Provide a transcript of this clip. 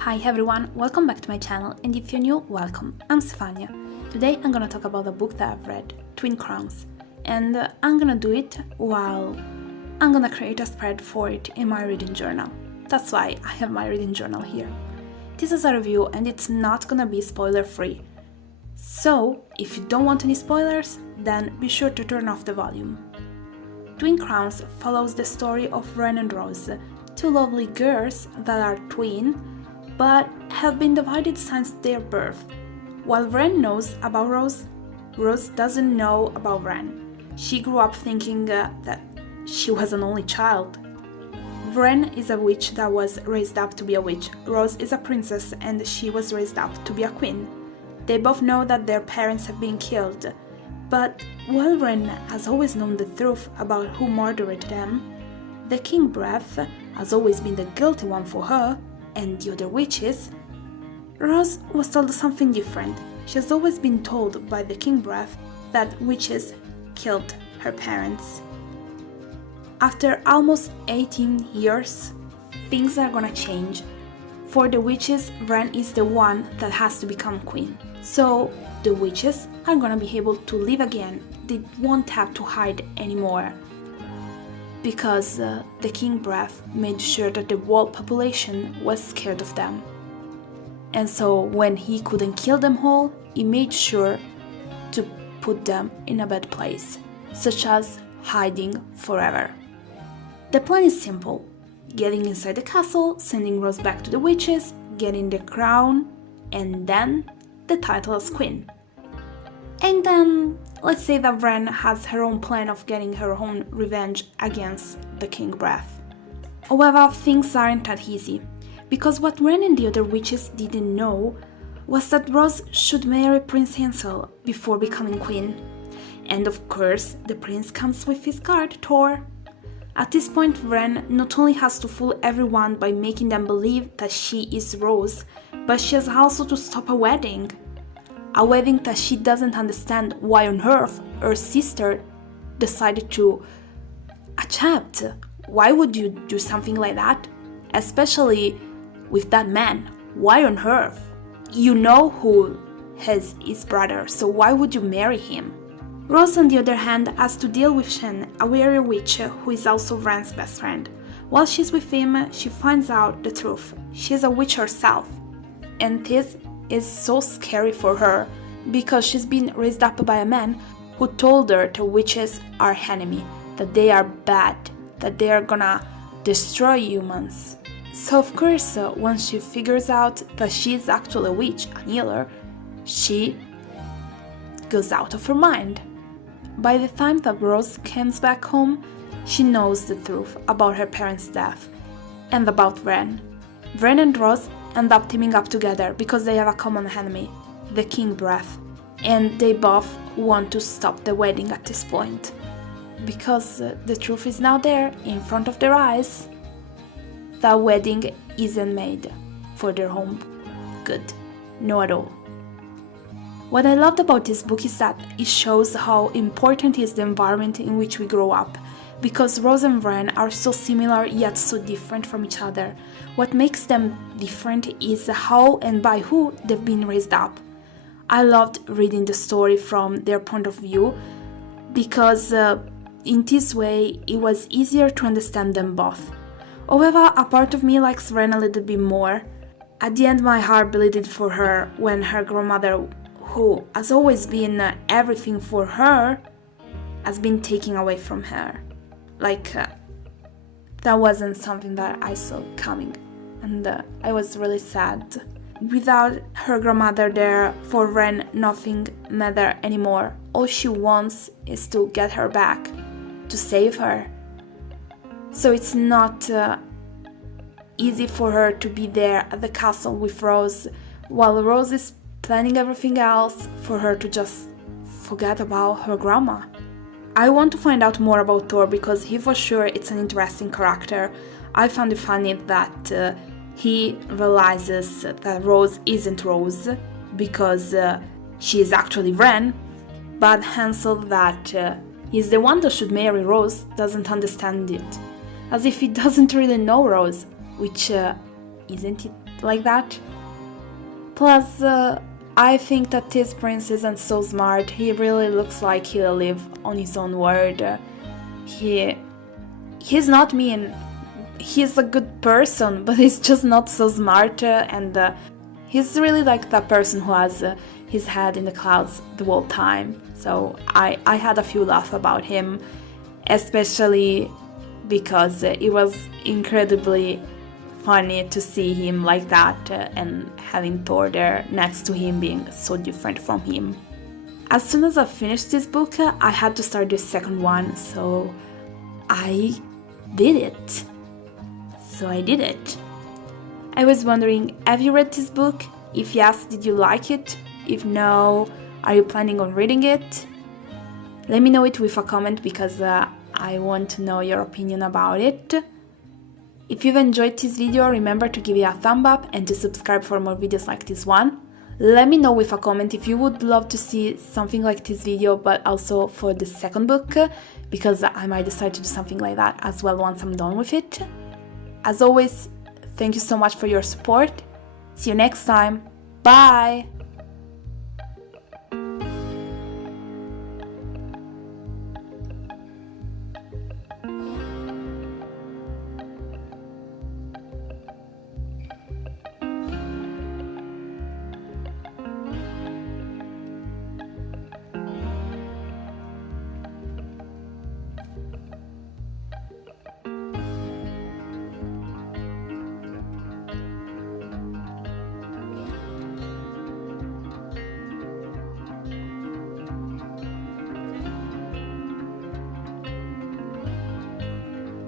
Hi everyone, welcome back to my channel, and if you're new, welcome. I'm Stefania. Today I'm gonna talk about a book that I've read, Twin Crowns, and I'm gonna do it while I'm gonna create a spread for it in my reading journal. That's why I have my reading journal here. This is a review and it's not gonna be spoiler free. So, if you don't want any spoilers, then be sure to turn off the volume. Twin Crowns follows the story of Ren and Rose, two lovely girls that are twin, but have been divided since their birth. While Ren knows about Rose, Rose doesn't know about Ren. She grew up thinking that she was an only child. Ren is a witch that was raised up to be a witch. Rose is a princess and she was raised up to be a queen. They both know that their parents have been killed, but while Ren has always known the truth about who murdered them, the King Breath has always been the guilty one for her, and the other witches, Rose was told something different. She has always been told by the King Breath that witches killed her parents. After almost 18 years, things are gonna change. For the witches, Ren is the one that has to become queen. So the witches are gonna be able to live again. They won't have to hide anymore. Because the King Breath made sure that the whole population was scared of them. And so when he couldn't kill them all, he made sure to put them in a bad place, such as hiding forever. The plan is simple: getting inside the castle, sending Rose back to the witches, getting the crown, and then the title as queen. And then, let's say that Ren has her own plan of getting her own revenge against the King Breath. However, things aren't that easy, because what Ren and the other witches didn't know was that Rose should marry Prince Hansel before becoming queen. And of course, the prince comes with his guard, Thor. At this point, Ren not only has to fool everyone by making them believe that she is Rose, but she has also to stop a wedding. A wedding that she doesn't understand why on earth her sister decided to accept. Why would you do something like that? Especially with that man. Why on earth? You know who has his brother, so why would you marry him? Rose, on the other hand, has to deal with Shen, a weary witch who is also Ren's best friend. While she's with him, she finds out the truth. She is a witch herself. And this is so scary for her, because she's been raised up by a man who told her that witches are enemy, that they are bad, that they are gonna destroy humans. So of course, once she figures out that she is actually a witch, a healer, she goes out of her mind. By the time that Rose comes back home, she knows the truth about her parents' death and about Ren. Ren and Rose end up teaming up together because they have a common enemy, the King Breath, and they both want to stop the wedding at this point. Because the truth is now there, in front of their eyes, the wedding isn't made for their own good, no at all. What I loved about this book is that it shows how important is the environment in which we grow up, because Rose and Ren are so similar yet so different from each other. What makes them different is how and by who they've been raised up. I loved reading the story from their point of view, because in this way it was easier to understand them both. However, a part of me likes Ren a little bit more. At the end, my heart bleeded for her when her grandmother, who has always been everything for her, has been taken away from her. That wasn't something that I saw coming, and I was really sad. Without her grandmother there, for Ren nothing matters anymore. All she wants is to get her back, to save her. So it's not easy for her to be there at the castle with Rose, while Rose is planning everything else for her to just forget about her grandma. I want to find out more about Thor because he for sure it's an interesting character. I found it funny that he realizes that Rose isn't Rose because she is actually Ren, but Hansel, that he's the one that should marry Rose, doesn't understand it. As if he doesn't really know Rose, which isn't it like that. Plus, I think that this prince isn't so smart. He really looks like he'll live on his own world. He's not mean. He's a good person, but he's just not so smart, and he's really like that person who has his head in the clouds the whole time. So I had a few laughs about him, especially because it was incredibly funny to see him like that and having Thor there next to him being so different from him. As soon as I finished this book, I had to start the second one, so I did it. I was wondering, have you read this book? If yes, did you like it? If no, are you planning on reading it? Let me know it with a comment because I want to know your opinion about it. If you've enjoyed this video, remember to give it a thumb up and to subscribe for more videos like this one. Let me know with a comment if you would love to see something like this video, but also for the second book, because I might decide to do something like that as well once I'm done with it. As always, thank you so much for your support. See you next time. Bye!